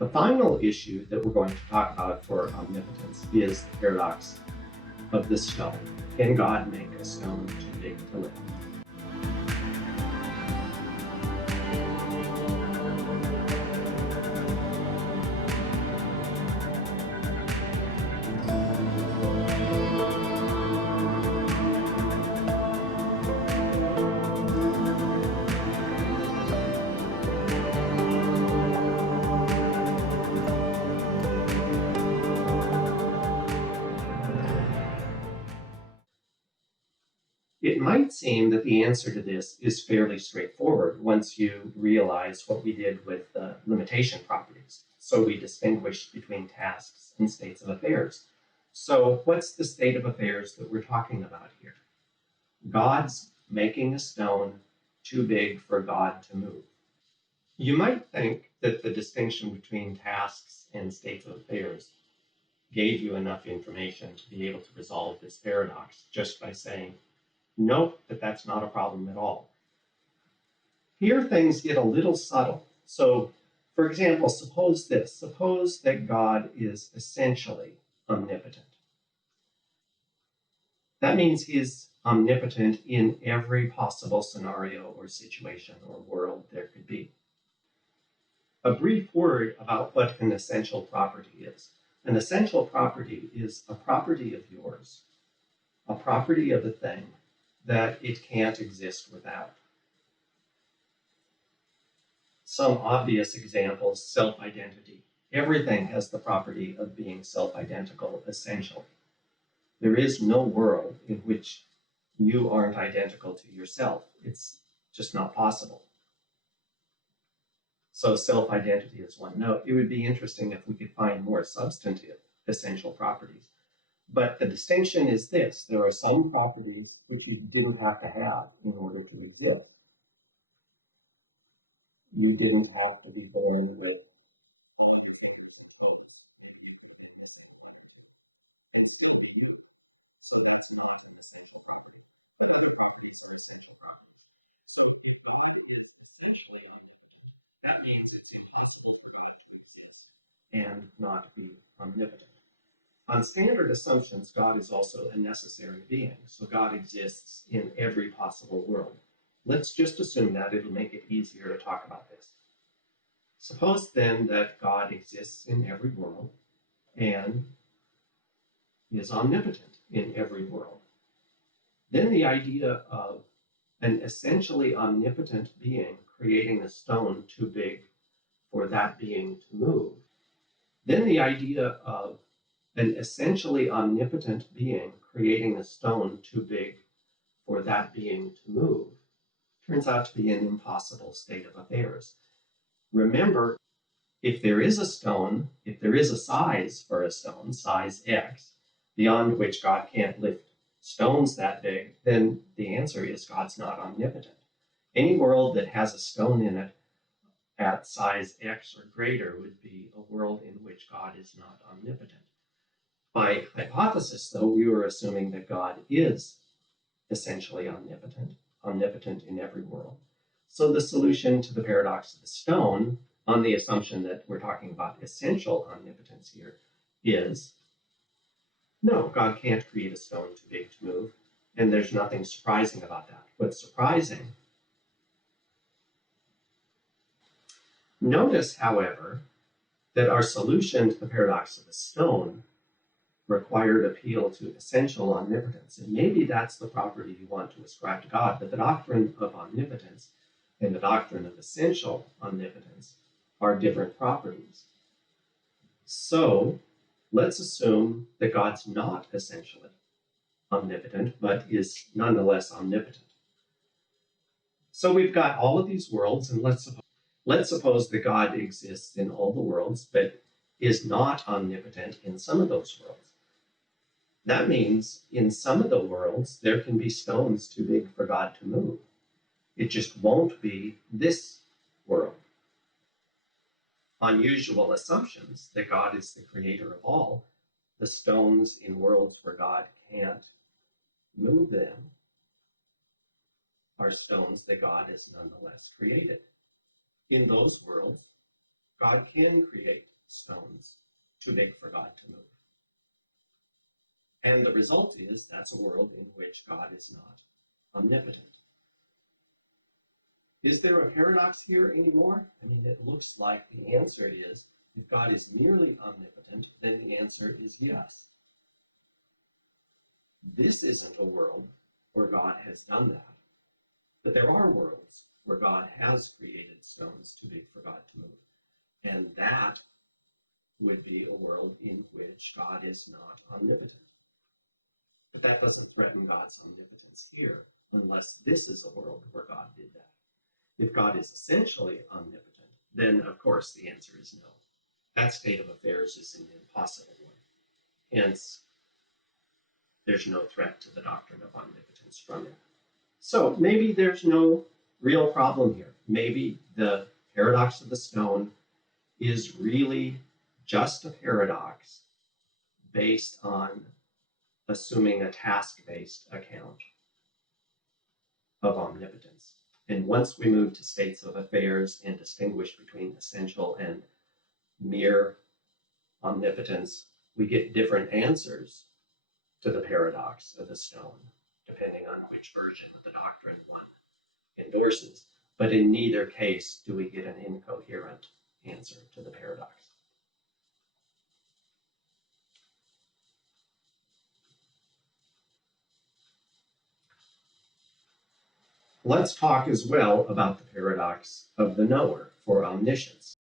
The final issue that we're going to talk about for omnipotence is the paradox of the stone. Can God make a stone too big to lift? It might seem that the answer to this is fairly straightforward once you realize what we did with the limitation properties. So we distinguished between tasks and states of affairs. So what's the state of affairs that we're talking about here? God's making a stone too big for God to move. You might think that the distinction between tasks and states of affairs gave you enough information to be able to resolve this paradox just by saying, nope, that's not a problem at all. Here things get a little subtle. So, for example, suppose that God is essentially omnipotent. That means he's omnipotent in every possible scenario or situation or world there could be. A brief word about what an essential property is. An essential property is a property of yours, a property of a thing that it can't exist without. Some obvious examples: self-identity. Everything has the property of being self-identical, essentially. There is no world in which you aren't identical to yourself. It's just not possible. So self-identity is one. Now, it would be interesting if we could find more substantive essential properties. But the distinction is this: there are some properties which you didn't have to have in order to exist. You didn't have to be born with all your fingers and toes. Maybe you could have been missing one or two and still be you. So that's not an essential property. But other properties are essential properties. So if God is essentially omnipotent, that means it's impossible for God to exist and not be omnipotent. On standard assumptions, God is also a necessary being. So God exists in every possible world. Let's just assume that. It'll make it easier to talk about this. Suppose then that God exists in every world and is omnipotent in every world. Then the idea of an essentially omnipotent being creating a stone too big for that being to move. Then the idea of an essentially omnipotent being creating a stone too big for that being to move turns out to be an impossible state of affairs. Remember, if there is a stone, if there is a size for a stone, size X, beyond which God can't lift stones that big, then the answer is God's not omnipotent. Any world that has a stone in it at size X or greater would be a world in which God is not omnipotent. By hypothesis, though, we were assuming that God is essentially omnipotent in every world. So the solution to the paradox of the stone, on the assumption that we're talking about essential omnipotence here, is no, God can't create a stone too big to move, and there's nothing surprising about that. What's surprising? Notice, however, that our solution to the paradox of the stone required appeal to essential omnipotence. And maybe that's the property you want to ascribe to God, but the doctrine of omnipotence and the doctrine of essential omnipotence are different properties. So let's assume that God's not essentially omnipotent, but is nonetheless omnipotent. So we've got all of these worlds, and let's suppose that God exists in all the worlds, but is not omnipotent in some of those worlds. That means in some of the worlds, there can be stones too big for God to move. It just won't be this world. On usual assumptions that God is the creator of all, the stones in worlds where God can't move them are stones that God has nonetheless created. In those worlds, God can create stones too big for God to move. And the result is that's a world in which God is not omnipotent. Is there a paradox here anymore? I mean, it looks like the answer is, if God is merely omnipotent, then the answer is yes. This isn't a world where God has done that. But there are worlds where God has created stones too big for God to move. And that would be a world in which God is not omnipotent. But that doesn't threaten God's omnipotence here, unless this is a world where God did that. If God is essentially omnipotent, then of course the answer is no. That state of affairs is an impossible one. Hence, there's no threat to the doctrine of omnipotence from it. So maybe there's no real problem here. Maybe the paradox of the stone is really just a paradox based on assuming a task-based account of omnipotence. And once we move to states of affairs and distinguish between essential and mere omnipotence, we get different answers to the paradox of the stone, depending on which version of the doctrine one endorses. But in neither case do we get an incoherent answer to the paradox. Let's talk as well about the paradox of the knower for omniscience.